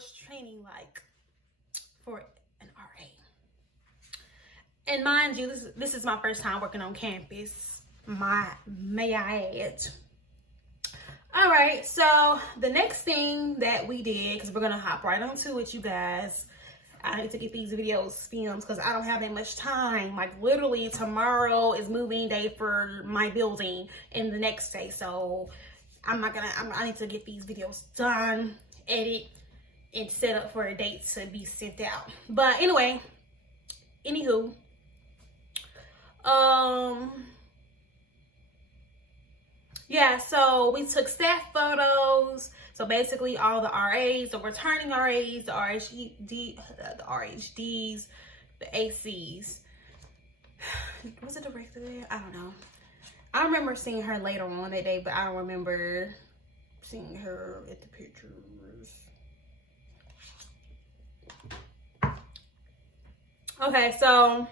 what's training like for an RA. And mind you, this is my first time working on campus. May I add. All right, so the next thing that we did, because we're gonna hop right onto it, you guys. I need to get these videos filmed because I don't have that much time. Like literally tomorrow is moving day for my building and the next day. So I need to get these videos done, edit, and set up for a date to be sent out. But anyway, anywho, yeah, so we took staff photos. So basically all the RAs, the returning RAs, the RHDs, the ACs. Was it director there? I don't know. I remember seeing her later on that day, but I don't remember seeing her at the pictures. Okay, so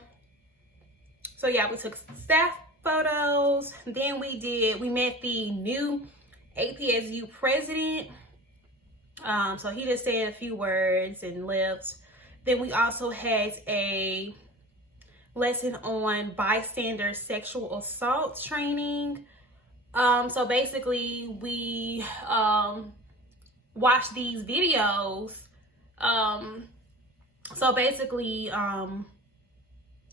yeah, we took staff photos. Then we met the new APSU president. So he just said a few words and left. Then we also had a lesson on bystander sexual assault training. So basically we watched these videos. So basically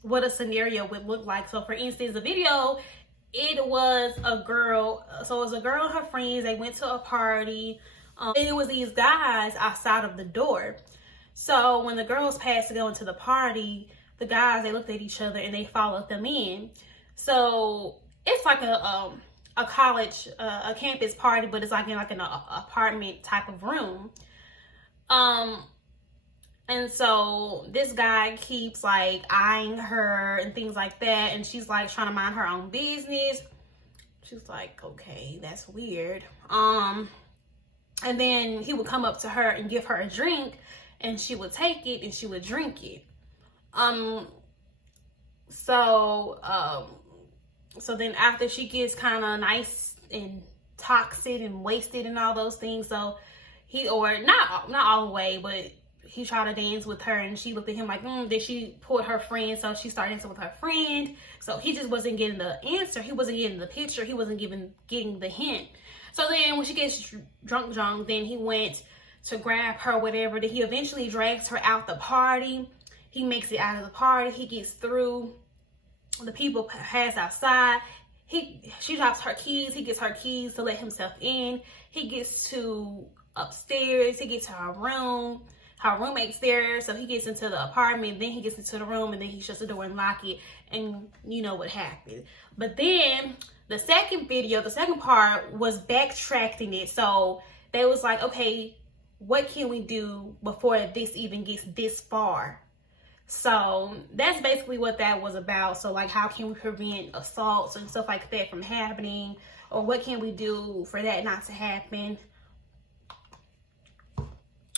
what a scenario would look like. So for instance, the video, it was a girl. So it was a girl and her friends. They went to a party. And it was these guys outside of the door. So when the girls passed to go into the party, the guys, they looked at each other and they followed them in. So it's like a college, a campus party, but it's like in an apartment type of room. And so this guy keeps like eyeing her and things like that. And she's like trying to mind her own business. She's like, okay, that's weird. And then he would come up to her and give her a drink, and she would take it and she would drink it. So then after she gets kind of nice and toxic and wasted and all those things, so or not all the way, but he tried to dance with her, and she looked at him like, then she pulled her friend, so she started dancing with her friend. So he just wasn't getting the answer. He wasn't getting the picture. He wasn't getting the hint. So then when she gets drunk, then he went to grab her, whatever. Then he eventually drags her out the party. He makes it out of the party. He gets through. The people pass outside. She drops her keys. He gets her keys to let himself in. He gets to upstairs. He gets to her room. Her roommate's there. So he gets into the apartment. Then he gets into the room, and then he shuts the door and locks it. And you know what happened. But then the second video, the second part was backtracking it. So they was like, okay, what can we do before this even gets this far? So that's basically what that was about. So like, how can we prevent assaults and stuff like that from happening? Or what can we do for that not to happen?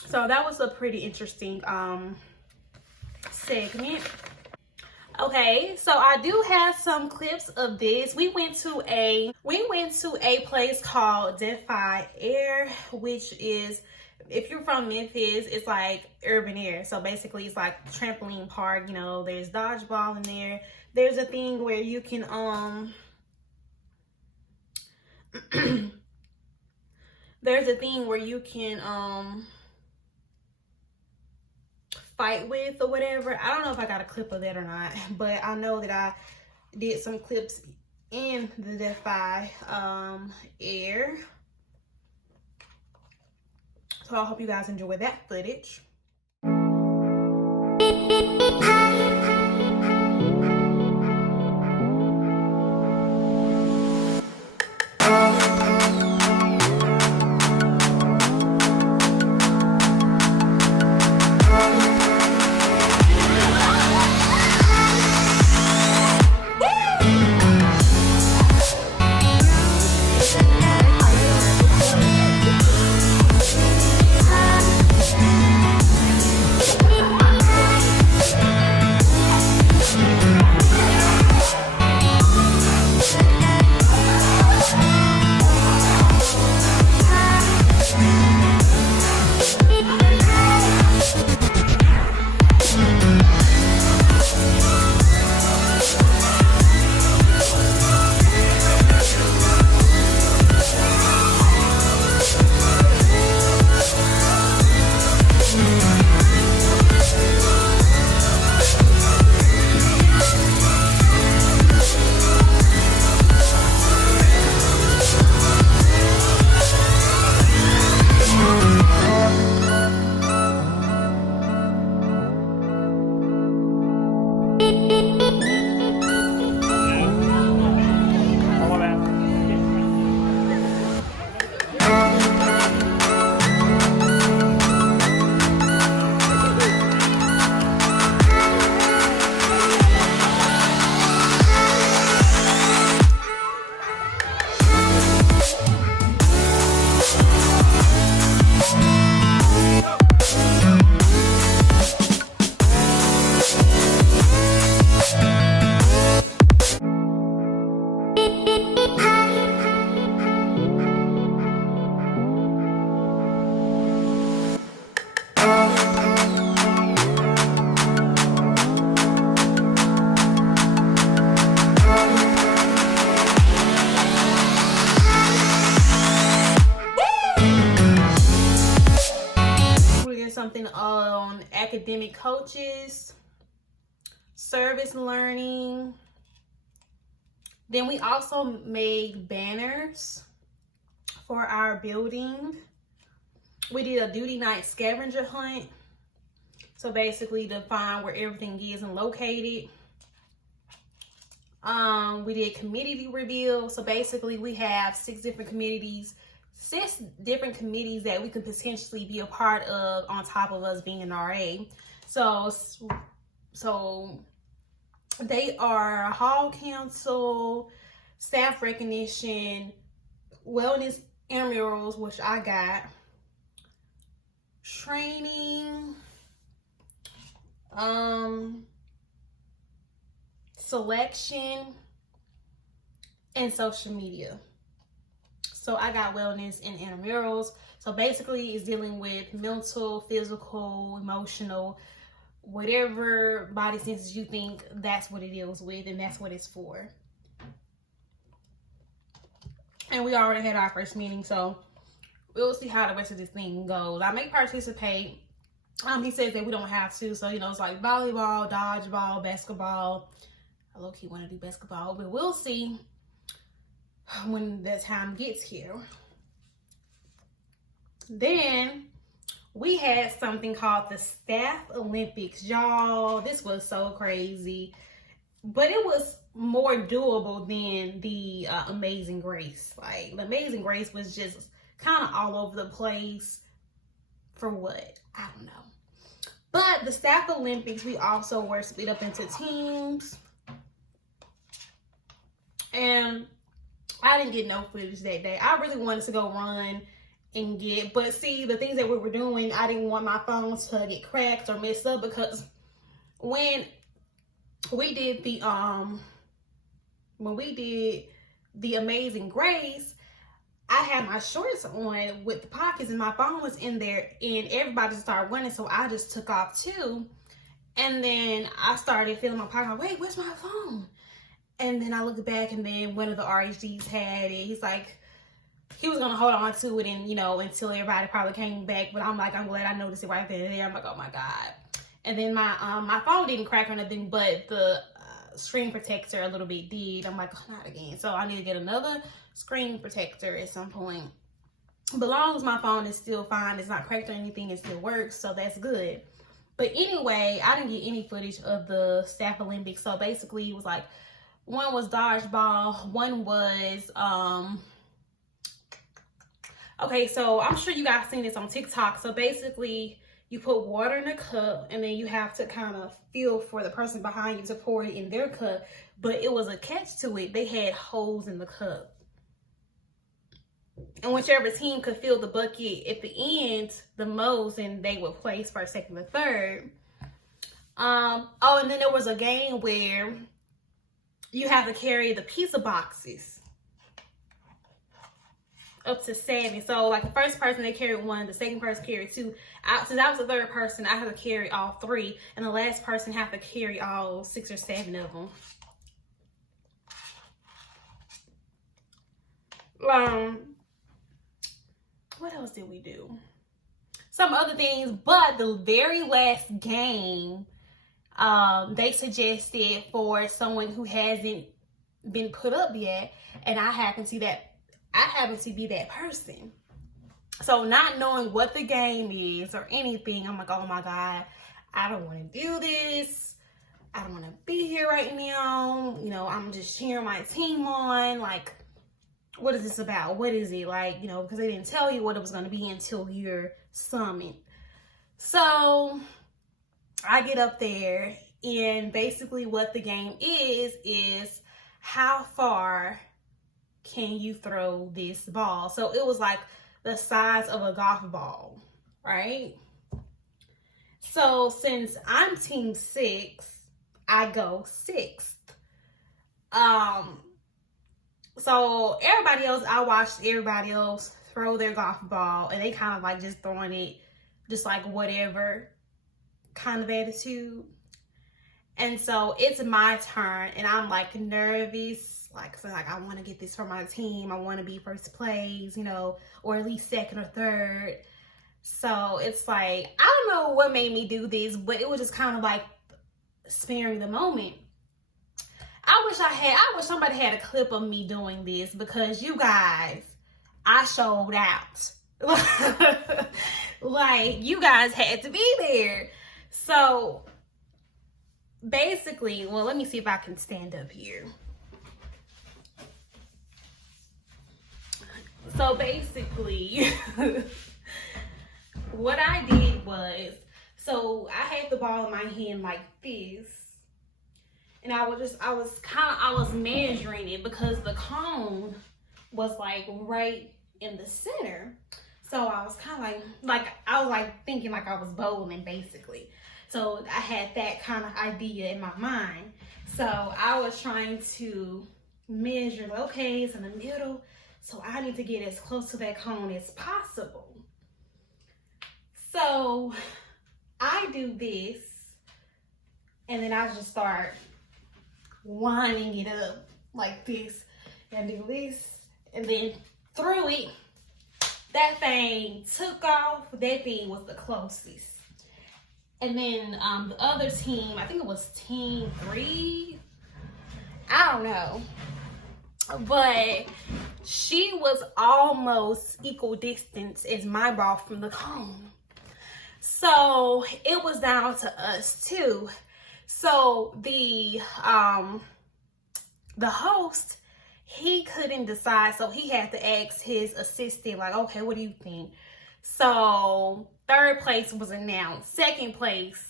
So that was a pretty interesting segment. Okay, so I do have some clips of this. We went to a place called Defy Air, which is, if you're from Memphis, it's like urban air. So basically it's like trampoline park, you know, there's dodgeball in there. There's a thing where you can fight with or whatever. I don't know if I got a clip of that or not, but I know that I did some clips in the Defy Air. So I hope you guys enjoy that footage. academic coaches, service learning. Then we also made banners for our building. We did a duty night scavenger hunt. So basically to find where everything is and located. We did community reveal. So basically we have 6 different communities, 6 different committees that we could potentially be a part of on top of us being an RA. So they are hall council, staff recognition, wellness intramurals, which I got, training, selection, and social media. So I got wellness and intramurals. So basically it's dealing with mental, physical, emotional, whatever body senses you think, that's what it deals with, and that's what it's for. And we already had our first meeting, so we'll see how the rest of this thing goes. I may participate. He says that we don't have to, so it's like volleyball, dodgeball, basketball. I low-key want to do basketball, but we'll see when the time gets here. Then we had something called the Staff Olympics. Y'all, this was so crazy, but it was more doable than the Amazing Grace. Like, the Amazing Grace was just kind of all over the place. For what? I don't know. But the Staff Olympics, we also were split up into teams. And I didn't get no footage that day. I really wanted to go run and get, but see, the things that we were doing, I didn't want my phone to get cracked or messed up, because when we did the Amazing Grace, I had my shorts on with the pockets and my phone was in there, and everybody started running, so I just took off too. And then I started feeling my pocket, like, wait, where's my phone? And then I looked back, and then one of the RHDs had it. He's like, he was gonna hold on to it, and until everybody probably came back. But I'm like, I'm glad I noticed it right then and there. I'm like, oh my god. And then my phone didn't crack or nothing, but the screen protector a little bit did. I'm like, oh, not again. So I need to get another screen protector at some point. But as long as my phone is still fine, it's not cracked or anything, it still works, so that's good. But anyway, I didn't get any footage of the Staff Olympics. So basically it was like, one was dodgeball, one was okay, so I'm sure you guys seen this on TikTok. So basically you put water in a cup, and then you have to kind of feel for the person behind you to pour it in their cup. But it was a catch to it. They had holes in the cup. And whichever team could fill the bucket at the end the most, and they would place first, second, or third. Oh, and then there was a game where you have to carry the pizza boxes up to 7. So like the first person, they carried 1, the second person carried 2. Since I was the third person, I had to carry all 3, and the last person had to carry all 6 or 7 of them. What else did we do? Some other things, but the very last game, they suggested for someone who hasn't been put up yet, and I happen to be that person. So not knowing what the game is or anything, I'm like, oh my god, I don't want to do this. I don't want to be here right now. I'm just cheering my team on. Like, what is this about? What is it? Like, because they didn't tell you what it was going to be until you're summoned. So I get up there, and basically what the game is how far can you throw this ball? So it was like the size of a golf ball, right? So since I'm team 6, I go 6th. So everybody else, I watched everybody else throw their golf ball, and they kind of like just throwing it just like whatever kind of attitude. And so it's my turn, and I'm like nervous, like I want to get this for my team. I want to be first place, or at least second or third. So it's like, I don't know what made me do this, but it was just kind of like sparing the moment. I wish somebody had a clip of me doing this, because you guys, I showed out. Like, you guys had to be there. So basically, well, let me see if I can stand up here. So basically, what I did was, so I had the ball in my hand like this, and I was measuring it, because the cone was like right in the center. So I was kind of I was like thinking like I was bowling, basically. So I had that kind of idea in my mind. So I was trying to measure, okay, it's in the middle, so I need to get as close to that cone as possible. So I do this, and then I just start winding it up like this, and do this, and then threw it. That thing took off. That thing was the closest. And then the other team, I think it was team 3, I don't know, but she was almost equal distance as my ball from the cone. So it was down to us too. So the host, he couldn't decide, so he had to ask his assistant, like, okay, what do you think? So 3rd place was announced. 2nd place,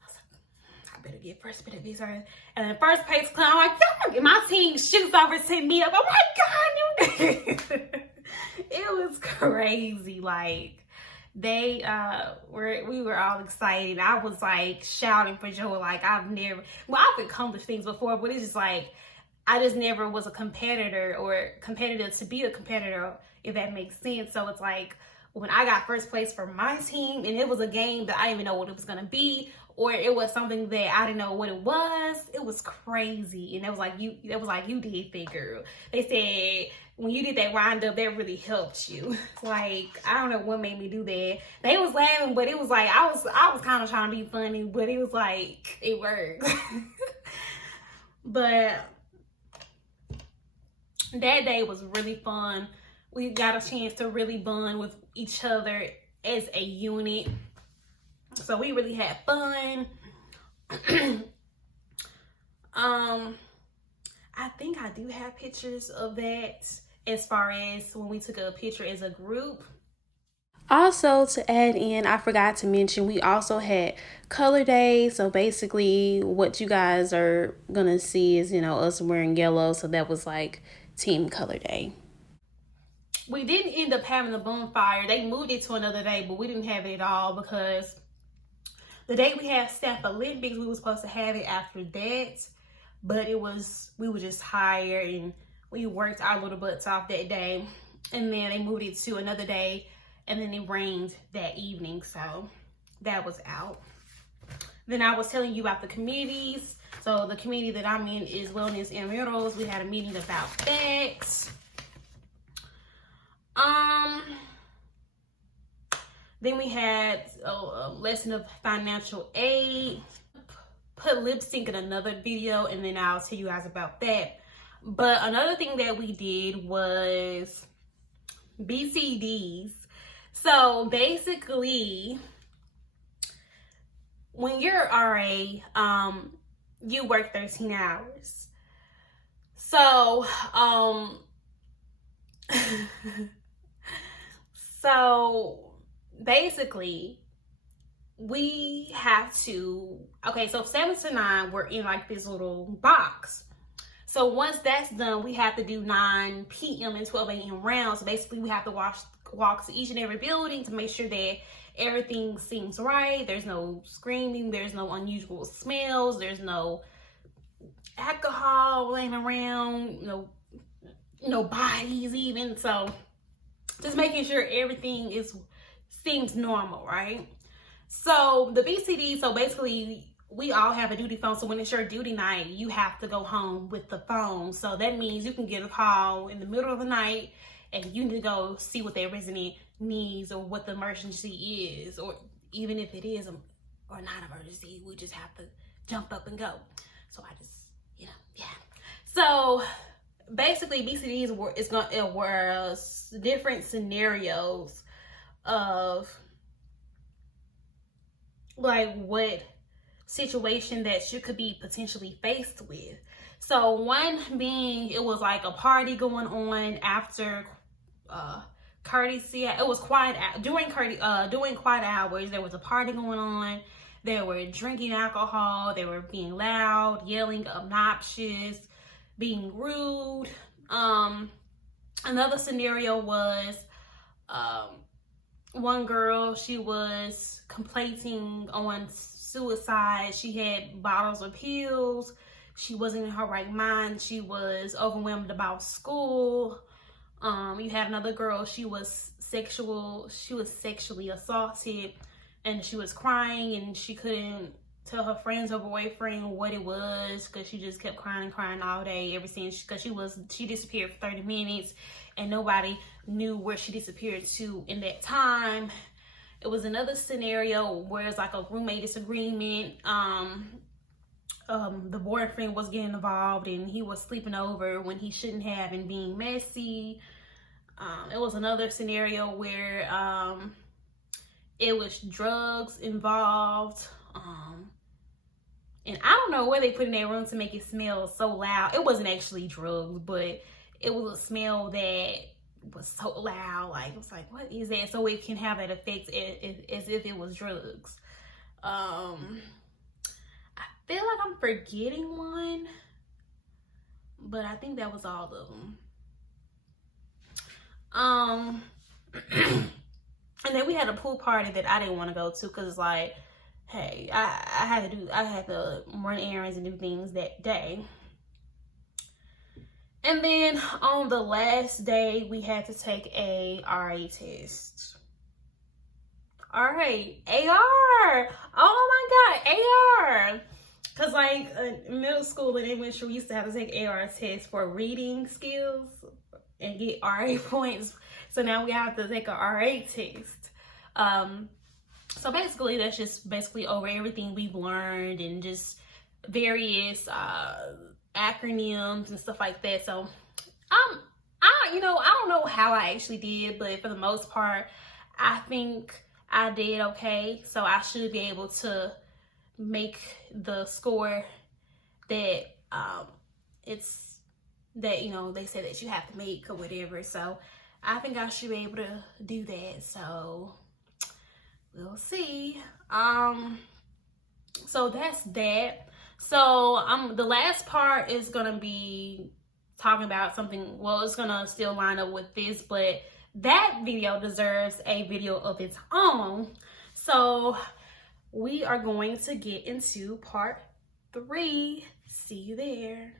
I was like, I better get first, and then 1st place, I'm like, oh, my team shoots over, sent me up. Oh my God, you did. It was crazy. Like, we were all excited. I was like shouting for joy. Like, I've accomplished things before, but it's just like, I just never was a competitor or competitive to be a competitor, if that makes sense. So it's like, when I got 1st place for my team, and it was a game that I didn't even know what it was going to be, or it was something that I didn't know what it was crazy. And it was like, you did that, girl. They said, when you did that wind up, that really helped you. Like, I don't know what made me do that. They was laughing, but it was like, I was kind of trying to be funny, but it was like, it worked. But that day was really fun. We got a chance to really bond with each other as a unit. So we really had fun. I think I do have pictures of that, as far as when we took a picture as a group. Also, to add in, I forgot to mention, we also had color day. So basically what you guys are gonna see is, us wearing yellow. So that was like team color day. We didn't end up having the bonfire. They moved it to another day, but we didn't have it at all, because the day we had Staff Olympics, we were supposed to have it after that, but we were just tired and we worked our little butts off that day. And then they moved it to another day, and then it rained that evening, so that was out. Then I was telling you about the committees. So the committee that I'm in is Wellness and Murals. We had a meeting about that. Then we had a lesson of financial aid. Put lip sync in another video, and then I'll tell you guys about that. But another thing that we did was BCDs. So basically, when you're RA, you work 13 hours. So, so basically, we have to, okay, so 7 to 9, we're in like this little box. So once that's done, we have to do 9 p.m. and 12 a.m. rounds. So basically, we have to walk to each and every building to make sure that everything seems right. There's no screaming. There's no unusual smells. There's no alcohol laying around. No bodies even. So just making sure everything seems normal, right? So the BCD, so basically we all have a duty phone. So when it's your duty night, you have to go home with the phone. So that means you can get a call in the middle of the night and you need to go see what that resident needs or what the emergency is, or even if it is or not emergency, we just have to jump up and go. So I just, yeah. So basically, BCDs were different scenarios of like what situation that she could be potentially faced with. So one being, it was like a party going on after courtesy. It was quiet during quiet hours. There was a party going on. They were drinking alcohol. They were being loud, yelling, obnoxious, being rude. Another scenario was one girl, she was complaining on suicide. She had bottles of pills. She wasn't in her right mind. She was overwhelmed about school. You had another girl, she was sexually assaulted, and she was crying, and she couldn't tell her friends or boyfriend what it was because she just kept crying all day ever since, because she disappeared for 30 minutes and nobody knew where she disappeared to in that time. It was another scenario where it's like a roommate disagreement. The boyfriend was getting involved and he was sleeping over when he shouldn't have and being messy. It was another scenario where it was drugs involved. And I don't know what they put in their room to make it smell so loud. It wasn't actually drugs, but it was a smell that was so loud. Like, it was like, what is that? So it can have that effect as if it was drugs. I feel like I'm forgetting one, but I think that was all of them. And then we had a pool party that I didn't want to go to because, like, hey, I had to run errands and do things that day. And then on the last day, we had to take a RA test. Alright, AR. Oh my God, AR. Cause like in middle school and elementary, we used to have to take AR tests for reading skills and get RA points. So now we have to take a RA test. So basically, that's just basically over everything we've learned and just various acronyms and stuff like that. So I don't know how I actually did, but for the most part, I think I did okay. So I should be able to make the score that they said that you have to make or whatever. So I think I should be able to do that. So we'll see. So that's that. So the last part is gonna be talking about something, well, it's gonna still line up with this, but that video deserves a video of its own. So we are going to get into part 3. See you there.